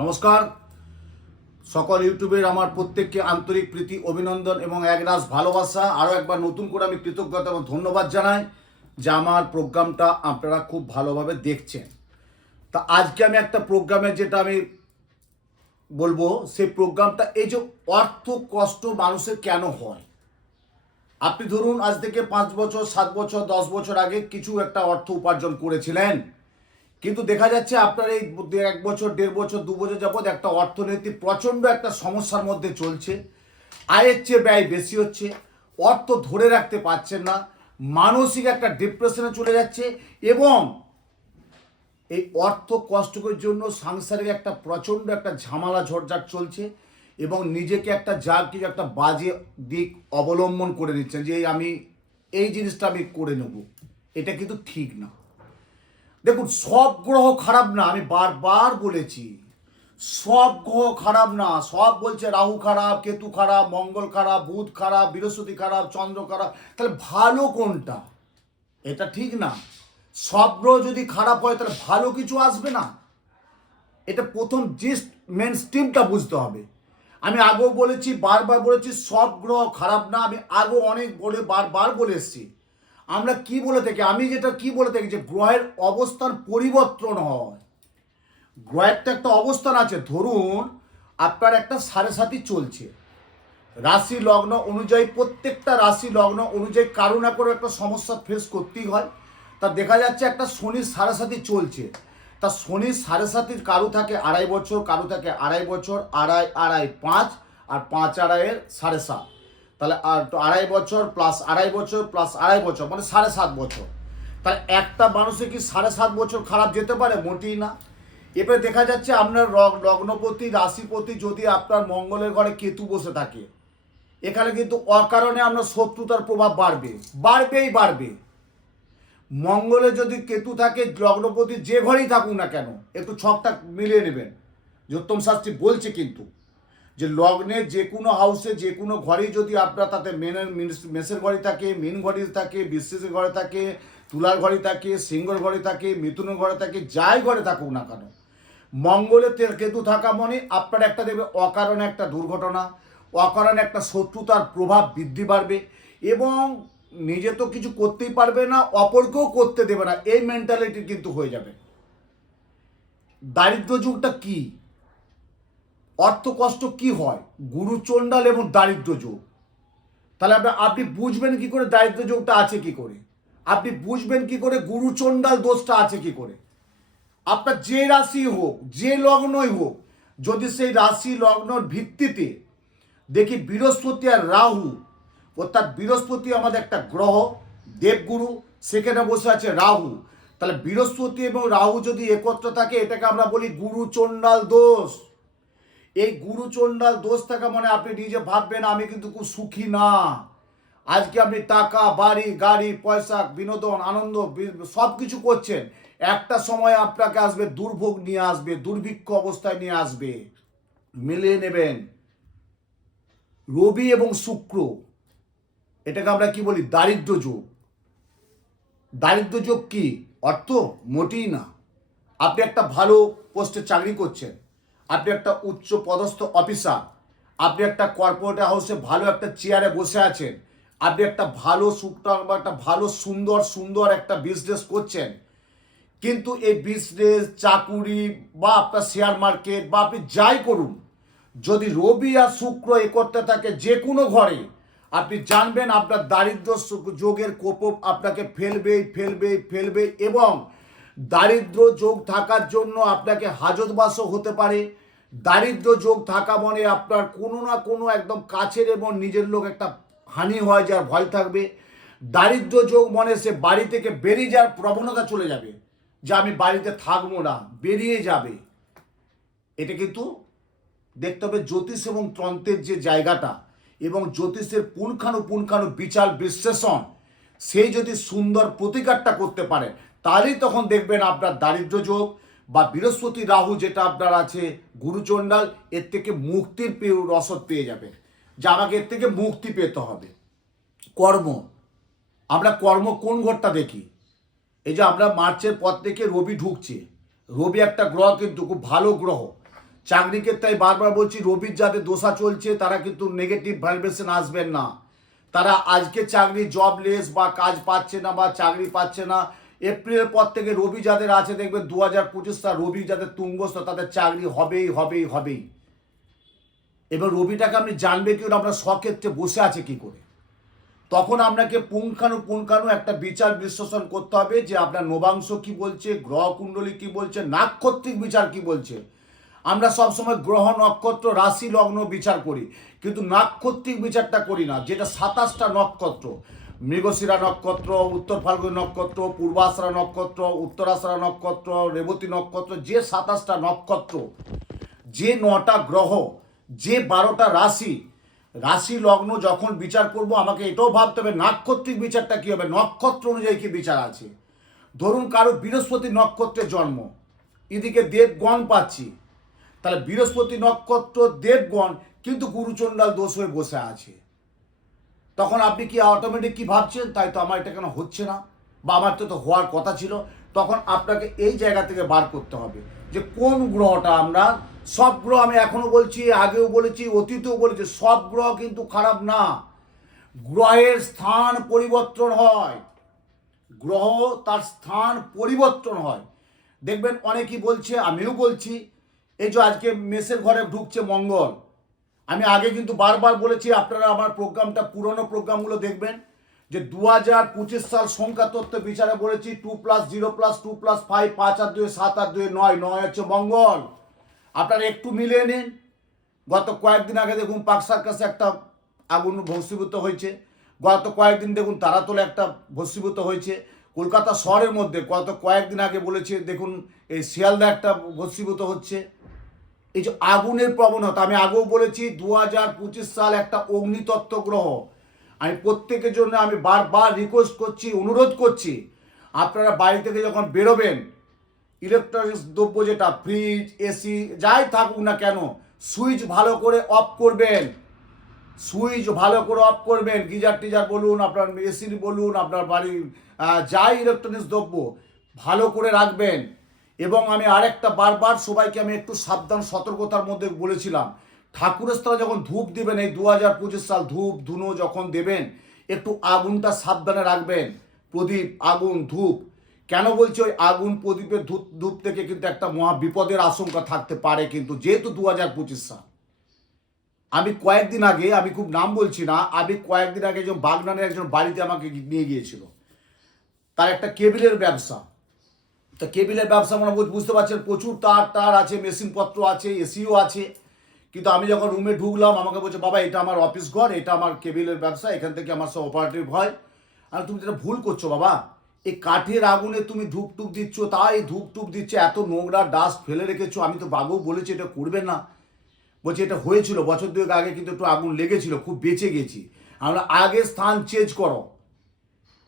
নমস্কার। সকল ইউটিউবের আমার প্রত্যেককে আন্তরিক প্রীতি, অভিনন্দন এবং একরাশ ভালোবাসা। আরও একবার নতুন করে আমি কৃতজ্ঞতা এবং ধন্যবাদ জানাই যে আমার প্রোগ্রামটা আপনারা খুব ভালোভাবে দেখছেন। তা আজকে আমি একটা প্রোগ্রামে যেটা আমি বলব, সেই প্রোগ্রামটা এই যে অর্থ কষ্ট মানুষের কেন হয়? আপনি ধরুন, আজ থেকে পাঁচ বছর, সাত বছর, দশ বছর আগে কিছু একটা অর্থ উপার্জন করেছিলেন। কিন্তু দেখা যাচ্ছে আপনার এই এক বছর, দেড় বছর, দু বছর যাবৎ একটা অর্থনীতি প্রচণ্ড একটা সমস্যার মধ্যে চলছে। আয়ের চেয়ে ব্যয় বেশি হচ্ছে। অর্থ ধরে রাখতে পারছেন না। মানসিক একটা ডিপ্রেশনে চলে যাচ্ছে এবং এই অর্থ কষ্টকের জন্য সাংসারিক একটা প্রচণ্ড একটা ঝামেলা ঝড়ঝাট চলছে এবং নিজেকে একটা যা কি একটা বাজে দিক অবলম্বন করে নিচ্ছেন যে, আমি এই জিনিসটা আমি করে নেব। এটা কিন্তু ঠিক না। দেখুন, সব গ্রহ খারাপ না, আমি বারবার বলেছি। সব গ্রহ খারাপ না, সব বলছে রাহু খারাপ, কেতু খারাপ, মঙ্গল খারাপ, বুধ খারাপ, বৃহস্পতি খারাপ, চন্দ্র খারাপ। তাহলে ভালো কোনটা? এটা ঠিক না। সব গ্রহ যদি খারাপ হয়, তাহলে ভালো কিছু আসবে না। এটা প্রথম যে মেন স্ট্রিমটা বুঝতে হবে। আমি আগেও বলেছি, বারবার বলেছি, সব গ্রহ খারাপ না, আমি আগেও অনেক বলে, বারবার বলে এসেছি। আমরা কি বলে থাকি? আমি যেটা কি বলে থাকি যে গ্রহের অবস্থান পরিবর্তন হয়। গ্রহের তো একটা অবস্থান আছে। ধরুন, আপনার একটা সাড়ে সাতি চলছে। রাশি লগ্ন অনুযায়ী প্রত্যেকটা রাশি লগ্ন অনুযায়ী কারও না কোনো একটা সমস্যা ফেস করতেই হয়। তা দেখা যাচ্ছে একটা শনির সাড়ে সাতি চলছে। তা শনির সাড়ে সাতির কারু থাকে আড়াই বছর, কারু থাকে আড়াই বছর, আড়াই আড়াই, পাঁচ, আর পাঁচ, আড়াইয়ের সাড়ে সাত। তাহলে আর আড়াই বছর প্লাস আড়াই বছর প্লাস আড়াই বছর মানে সাড়ে সাত বছর। তাহলে একটা মানুষের কি সাড়ে সাত বছর খারাপ যেতে পারে? মোটেই না। এবারে দেখা যাচ্ছে আপনার লগ্নপতি, রাশিপতি যদি আপনার মঙ্গলের ঘরে কেতু বসে থাকে, এখানে কিন্তু অকারণে আপনার শত্রুতার প্রভাব বাড়বে, বাড়বেই বাড়বে। মঙ্গলে যদি কেতু থাকে, লগ্নপতি যে ঘরেই থাকুক না কেন, একটু ছকটা মিলিয়ে নেবেন। যোত্তম শাস্ত্রী বলছে কিন্তু যে লগ্নে যে কোনো হাউসে যে কোনো ঘরেই যদি আপনার তাতে মেনের মেসের ঘরে থাকে মেন ঘরে থাকে বিশ্বের ঘরে থাকে, তুলার ঘরে থাকে, সিংহর ঘরে থাকে, মিথুনের ঘরে থাকে, যাই ঘরে থাকুক না কেন, মঙ্গলে তেল কেতু থাকা মনে আপনার একটা দেবে অকারণে একটা দুর্ঘটনা, অকারণে একটা শত্রুতার প্রভাব বৃদ্ধি বাড়বে এবং নিজে তো কিছু করতেই পারবে না, অপরকেও করতে দেবে না, এই মেন্টালিটি কিন্তু হয়ে যাবে। দারিদ্র যুগটা কি? অর্থ কষ্ট কি হয়? গুরুচণ্ডাল এবং দারিদ্র যোগ। তাহলে আপনি আপনি বুঝবেন কি করে দারিদ্র যোগটা আছে কি করে? আপনি বুঝবেন কি করে গুরুচণ্ডাল দোষটা আছে কি করে? আপনার যে রাশি হোক, যে লগ্নই হোক, যদি সেই রাশি লগ্নর ভিত্তিতে দেখি বৃহস্পতি আর রাহু, অর্থাৎ বৃহস্পতি আমাদের একটা গ্রহ, দেবগুরু, সেখানে বসে আছে রাহু। তাহলে বৃহস্পতি এবং রাহু যদি একত্র থাকে, এটাকে আমরা বলি গুরুচণ্ডাল দোষ। এই গুরুচণ্ডাল দোষ থাকা মানে আপনি নিজে ভাববেন আমি কিন্তু খুব সুখী না। আজকে আপনি টাকা, বাড়ি, গাড়ি, পয়সা, বিনোদন, আনন্দ সব কিছু করছেন। একটা সময় আপনাকে আসবে, দুর্ভোগ নিয়ে আসবে, দুর্ভিক্ষ অবস্থায় নিয়ে আসবে। মিলিয়ে নেবেন। রবি এবং শুক্র, এটাকে আমরা কি বলি? দারিদ্র যোগ। দারিদ্র যোগ কি? অর্থ মোটেই না। আপনি একটা ভালো পোস্টে চাকরি করছেন। আপনি একটা উচ্চ পদস্থ অফিসার, আপনি একটা কর্পোরেট হাউসে ভালো একটা চেয়ারে বসে আছেন, আপনি একটা ভালো সুটর বা একটা ভালো সুন্দর সুন্দর একটা বিজনেস করছেন, কিন্তু এই বিজনেস চাকুরি বা আপনার শেয়ার মার্কেট বা আপনি যাই করুন, যদি রবি আর শুক্র এ করতে থাকে যে কোনো ঘরে, আপনি জানবেন আপনার দারিদ্র যোগের কোপপ আপনাকে ফেলবেই ফেলবেই ফেলবে এবং দারিদ্র যোগ থাকার জন্য আপনাকে হাজতবাসও হতে পারে দারিদ্র যোগ থাকা মানে আপনার কোনো না কোনো একদম কাছের এবং নিজের লোক একটা হানি হয় যার ভয় থাকবে। দারিদ্র যোগ মনে সে বাড়ি থেকে বেরিয়ে যাওয়ার প্রবণতা চলে যাবে, যে আমি বাড়িতে থাকব না, বেরিয়ে যাবে। এটা কিন্তু দেখতে হবে জ্যোতিষ এবং তন্ত্রের যে জায়গাটা এবং জ্যোতিষের পুনখানু পুনখানু বিচার বিশ্লেষণ সেই যদি সুন্দর প্রতিকারটা করতে পারে, তাহলেই তখন দেখবেন আপনার দারিদ্র যোগ বা বৃহস্পতি রাহু যেটা আপনার আছে, গুরুচণ্ডাল, এর থেকে মুক্তির পেয়ে রসদ পেয়ে যাবে যে আমাকে এর থেকে মুক্তি পেতে হবে। কর্ম। আমরা কর্ম কোন ঘরটা দেখি? এই যে আমরা মার্চের পর থেকে রবি ঢুকছে। রবি একটা গ্রহ কিন্তু, খুব ভালো গ্রহ। চাকরি ক্ষেত্রে বারবার বলছি, রবির যাদের দোষা চলছে, তারা কিন্তু নেগেটিভ ভাইব্রেশন আসবেন না। তারা আজকে চাকরি জবলেস বা কাজ পাচ্ছে না বা চাকরি পাচ্ছে না এপ্রিলের পর থেকে রবি যাদের আছে দেখবেন দু হাজার পঁচিশটা রবি যাদের তুঙ্গস্থ, তাদের চাকরি হবেই হবেই হবেই। এবার রবিটাকে আপনি জানবে কি আপনার স্বক্ষেত্রে বসে আছে কি করে? তখন আপনাকে পুঙ্খানু পুঙ্খানু একটা বিচার বিশ্লেষণ করতে হবে যে আপনার নবাংশ কি বলছে, গ্রহ কুণ্ডলী কি বলছে, নাক্ষত্রিক বিচার কি বলছে। আমরা সবসময় গ্রহ, নক্ষত্র, রাশি, লগ্ন বিচার করি, কিন্তু নাক্ষত্রিক বিচারটা করি না, যেটা সাতাশটা নক্ষত্র। মৃগশিরা নক্ষত্র, উত্তর ফাল্গুন নক্ষত্র, পূর্বাশরা নক্ষত্র, উত্তরাশরা নক্ষত্র, রেবতী নক্ষত্র, যে সাতাশটা নক্ষত্র, যে নটা গ্রহ, যে বারোটা রাশি রাশি লগ্ন যখন বিচার করব, আমাকে এটাও ভাবতে হবে, নাক্ষত্রিক বিচারটা কী হবে? নক্ষত্র অনুযায়ী কি বিচার আছে? ধরুন কারও বৃহস্পতি নক্ষত্রে জন্ম, এদিকে দেবগণ পাচ্ছি, তাহলে বৃহস্পতি নক্ষত্র দেবগণ, কিন্তু গুরুচণ্ডাল দোষ হয়ে বসে আছে। তখন আপনি কি অটোমেটিক কি ভাবছেন? তাই তো আমার এটা কেন হচ্ছে না? বা আমার তো তো হওয়ার কথা ছিল। তখন আপনাকে এই জায়গা থেকে বার করতে হবে যে কোন গ্রহটা আমরা, সব গ্রহ আমি এখনও বলছি, আগেও বলেছি, অতীতেও বলেছি, সব গ্রহ কিন্তু খারাপ না। গ্রহের স্থান পরিবর্তন হয়। গ্রহ তার স্থান পরিবর্তন হয়। দেখবেন অনেকেই বলছে, আমিও বলছি, এই যে আজকে মেসের ঘরে ঢুকছে মঙ্গল। আমি আগে কিন্তু বারবার বলেছি, আপনারা আমার প্রোগ্রামটা, পুরনো প্রোগ্রামগুলো দেখবেন, যে দু হাজার পঁচিশ সাল সংখ্যা তত্ত্ব বিচারে বলেছি, two plus zero plus, two plus five, পাঁচ আর দুই, সাত আর দুই, নয় নয় হচ্ছে মঙ্গল। আপনারা একটু মিলিয়ে নিন। গত কয়েকদিন আগে দেখুন পাক সার্কাসে একটা আগুন ভস্মীভূত হয়েছে। গত কয়েকদিন দেখুন তারাতলে একটা ভস্মীভূত হয়েছে। কলকাতা শহরের মধ্যে গত কয়েকদিন আগে বলেছে, দেখুন এই শিয়ালদা একটা ভস্মীভূত হচ্ছে। এই যে আগুনের প্রবণতা, আমি আগেও বলেছি দু হাজার পঁচিশ সাল একটা অগ্নিতত্ত্ব গ্রহ আমি প্রত্যেকের জন্য আমি বারবার রিকোয়েস্ট করছি, অনুরোধ করছি, আপনারা বাড়ি থেকে যখন বেরোবেন ইলেকট্রনিক্স দ্রব্য যেটা ফ্রিজ এসি যাই থাকুক না কেন সুইচ ভালো করে অফ করবেন। সুইচ ভালো করে অফ করবেন, গিজার টিজার বলুন, আপনার এসির বলুন, আপনার বাড়ির যাই ইলেকট্রনিক্স দ্রব্য, ভালো করে রাখবেন। এবং আমি আরেকটা বারবার সবাইকে আমি একটু সাবধান, সতর্কতার মধ্যে বলেছিলাম। ঠাকুরের যখন ধূপ দিবেন, এই দু হাজার পঁচিশ সাল ধূপ, ধুনো যখন দেবেন, একটু আগুনটা সাবধানে রাখবেন। প্রদীপ, আগুন, ধূপ। কেন বলছি ওই আগুন, প্রদীপের ধূপ ধূপ থেকে কিন্তু একটা মহা বিপদের আশঙ্কা থাকতে পারে কিন্তু যেহেতু দু হাজার পঁচিশ সাল। আমি কয়েকদিন আগে, আমি খুব নাম বলছি না, আমি কয়েকদিন আগে একজন বাগনানের একজন বাড়িতে আমাকে নিয়ে গিয়েছিল। তার একটা কেবিলের ব্যবসা। তা কেবিলের ব্যবসা বুঝ- বুঝতে পারছেন, প্রচুর তার টার আছে মেশিনপত্র আছে এসিও আছে। কিন্তু আমি যখন রুমে ঢুকলাম, আমাকে বলছে, বাবা, এটা আমার অফিস ঘর, এটা আমার কেবিলের ব্যবসা, এখান থেকে আমার সব অপারেটিভ হয়। আর তুমি যেটা ভুল করছ, বাবা, এই কাঠের আগুনে তুমি ধূপ টুপ দিচ্ছ, তাই ধূপ টুপ দিচ্ছে, এত নোংরা ডাস্ট ফেলে রেখেছো, আমি তো বাবু বলেছি এটা করবে না। বলছি, এটা হয়েছিল, বছর দুয়েক আগে কিন্তু একটু আগুন লেগেছিল, খুব বেঁচে গেছি। আমরা আগে স্থান চেঞ্জ করো।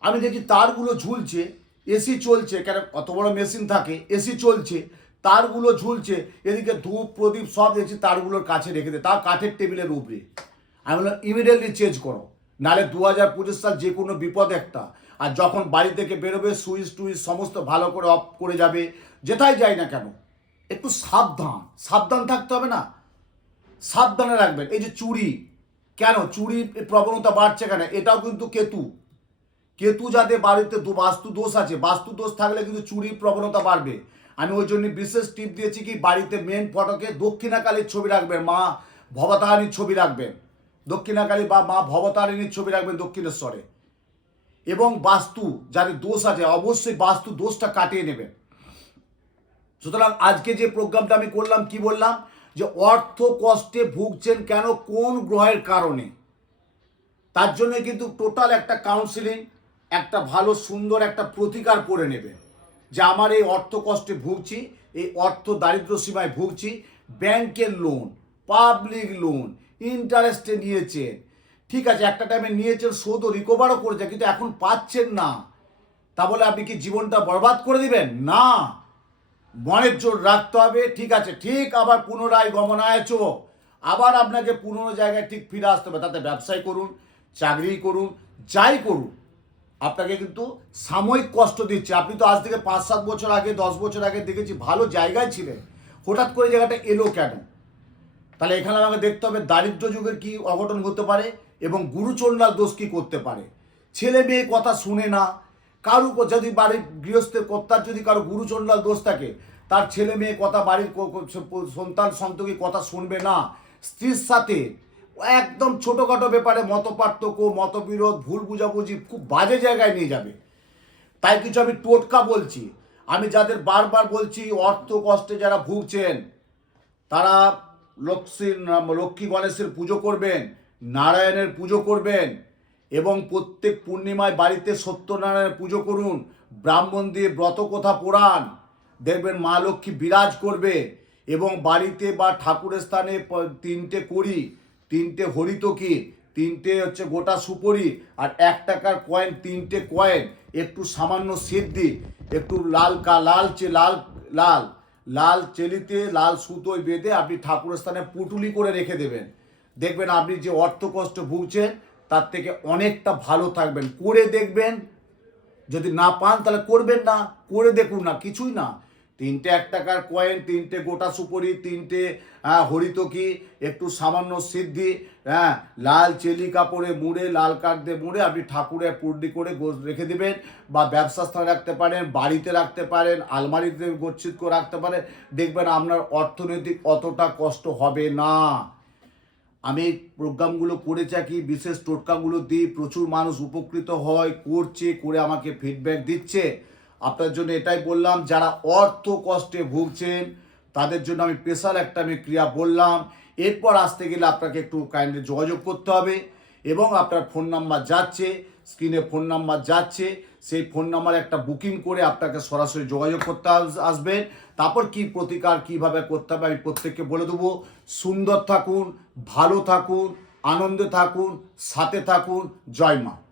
আমি দেখি তারগুলো ঝুলছে এসি চলছে, কেন? অত বড় মেশিন থাকে এসি চলছে, তারগুলো ঝুলছে, এদিকে ধূপ, প্রদীপ সব দেখছি তারগুলোর কাছে রেখে দে তার কাঠের টেবিলের উপরে। আমি বললাম ইমিডিয়েটলি চেঞ্জ করো, নাহলে দু হাজার পঁচিশ সাল যে কোনো বিপদ একটা, আর যখন বাড়ি থেকে বেরোবে, সুইচ টুইচ সমস্ত ভালো করে অফ করে যাবে যেটাই যাই না কেন, একটু সাবধান সাবধান থাকতে হবে না, সাবধানে রাখবেন, এই যে চুরি, কেন? চুরির প্রবণতা বাড়ছে কেন? এটাও কিন্তু কেতু কেতু যাতে বাড়িতে বাস্তু দোষ আছে, বাস্তু দোষ থাকলে কিন্তু চুরির প্রবণতা বাড়বে। আমি ওই জন্য বিশেষ টিপ দিয়েছি কি, বাড়িতে মেন ফটকে দক্ষিণাকালীর ছবি রাখবেন, মা ভবতারিণীর ছবি রাখবেন। দক্ষিণাকালী বা মা ভবতারিণীর ছবি রাখবেন দক্ষিণেশ্বরে। এবং বাস্তু যাদের দোষ আছে, অবশ্যই বাস্তু দোষটা কাটিয়ে নেবেন। সুতরাং আজকে যে প্রোগ্রামটা আমি করলাম, কি বললাম? যে অর্থ কষ্টে ভুগছেন কেন, কোন গ্রহের কারণে? তার জন্য কিন্তু টোটাল একটা কাউন্সিলিং একটা ভালো, সুন্দর একটা প্রতিকার করে নেবে। যে আমার এই অর্থ কষ্টে ভুগছি, এই অর্থ দারিদ্র সীমায় ভুগছি, ব্যাংকের লোন পাবলিক লোন ইন্টারেস্টে নিয়েছেন। ঠিক আছে, একটা টাইমে নিয়েছেন, শোধও রিকভারও করেছে, কিন্তু এখন পাচ্ছেন না। তা বলে আপনি কি জীবনটা বরবাদ করে দিবেন? না। মনের জোর রাখতে হবে, ঠিক আছে, ঠিক আবার পুনরায় গমনায়চ আবার আপনাকে পুরনো জায়গায় ঠিক ফিরে আসতে হবে, তাতে ব্যবসায় করুন চাকরি করুন, যাই করুন। আপনাকে কিন্তু সাময়িক কষ্ট দিচ্ছে। আপনি তো আজ থেকে পাঁচ, সাত বছর আগে, দশ বছর আগে দেখেছি ভালো জায়গায় ছিলেন। হঠাৎ করে জায়গাটা এলো কেন? তাহলে এখানে আমাকে দেখতে হবে, দারিদ্র যুগের কি অঘটন হতে পারে এবং গুরুচণ্ডাল দোষ কি করতে পারে? ছেলে মেয়ে কথা শুনে না, কারু যদি বাড়ির গৃহস্থের কর্তার যদি কারও গুরুচণ্ডাল দোষ থাকে, তার ছেলে মেয়ে কথা, বাড়ির সন্তান সন্ততি কথা শুনবে না। স্ত্রীর সাথে একদম ছোটোখাটো ব্যাপারে মত পার্থক্য মতবিরোধ, ভুল বুঝাবুঝি খুব বাজে জায়গায় নিয়ে যাবে। তাই কিছু আমি টোটকা বলছি। আমি যাদের বারবার বলছি, অর্থ কষ্টে যারা ভুগছেন, তারা লক্ষ্মী লক্ষ্মী গণেশের পুজো করবেন, নারায়ণের পুজো করবেন, এবং প্রত্যেক পূর্ণিমায় বাড়িতে সত্যনারায়ণের পুজো করুন, ব্রাহ্মণ দিয়ে ব্রত কথা পুরাণ দেখবেন মা লক্ষ্মী বিরাজ করবে, এবং বাড়িতে বা ঠাকুরের স্থানে তিনটে করি তিনটে হরিতকি তিনটে হচ্ছে গোটা সুপরি, আর এক টাকার কয়েন তিনটে কয়েন একটু সামান্য সিদ্ধি, একটু লাল কা, লাল চে, লাল লাল লাল চেলিতে, লাল সুতোয় বেঁধে আপনি ঠাকুরের স্থানে পুটুলি করে রেখে দেবেন। দেখবেন আপনি যে অর্থ কষ্ট ভুগছেন, তার থেকে অনেকটা ভালো থাকবেন। করে দেখবেন, যদি না পান তাহলে করবেন না, করে দেখুন না, কিছুই না। তিনটে এক টাকার কয়েন তিনটে গোটা সুপরি তিনটে হ্যাঁ, হরিতকি একটু সামান্য সিদ্ধি হ্যাঁ লাল চেলি কাপড়ে মুড়ে লাল কাঠ দিয়ে মুড়ে আপনি ঠাকুরের পুডলি করে রেখে দেবেন বা ব্যবসা স্থানে রাখতে পারেন বাড়িতে রাখতে পারেন আলমারিতে গচ্ছিত করে রাখতে পারেন। দেখবেন আপনার অর্থনৈতিক অতটা কষ্ট হবে না। আমি প্রোগ্রামগুলো করে থাকি বিশেষ টোটকাগুলো দিই প্রচুর মানুষ উপকৃত হয় করছে করে আমাকে ফিডব্যাক দিচ্ছে। আপনার জন্য এটাই বললাম, যারা অর্থ কষ্টে ভুগছেন, তাদের জন্য আমি স্পেশাল একটা আমি ক্রিয়া বললাম। এরপর আসতে গেলে আপনাকে একটু কাইন্ডলি যোগাযোগ করতে হবে এবং আপনার ফোন নাম্বার যাচ্ছে স্ক্রিনে ফোন নাম্বার যাচ্ছে, সেই ফোন নাম্বার একটা বুকিং করে আপনাকে সরাসরি যোগাযোগ করতে আস- আসবেন। তারপর কি প্রতিকার কীভাবে করতে হবে আমি প্রত্যেককে বলে দেবো। সুন্দর থাকুন, ভালো থাকুন, আনন্দে থাকুন, সাথে থাকুন। জয় মা।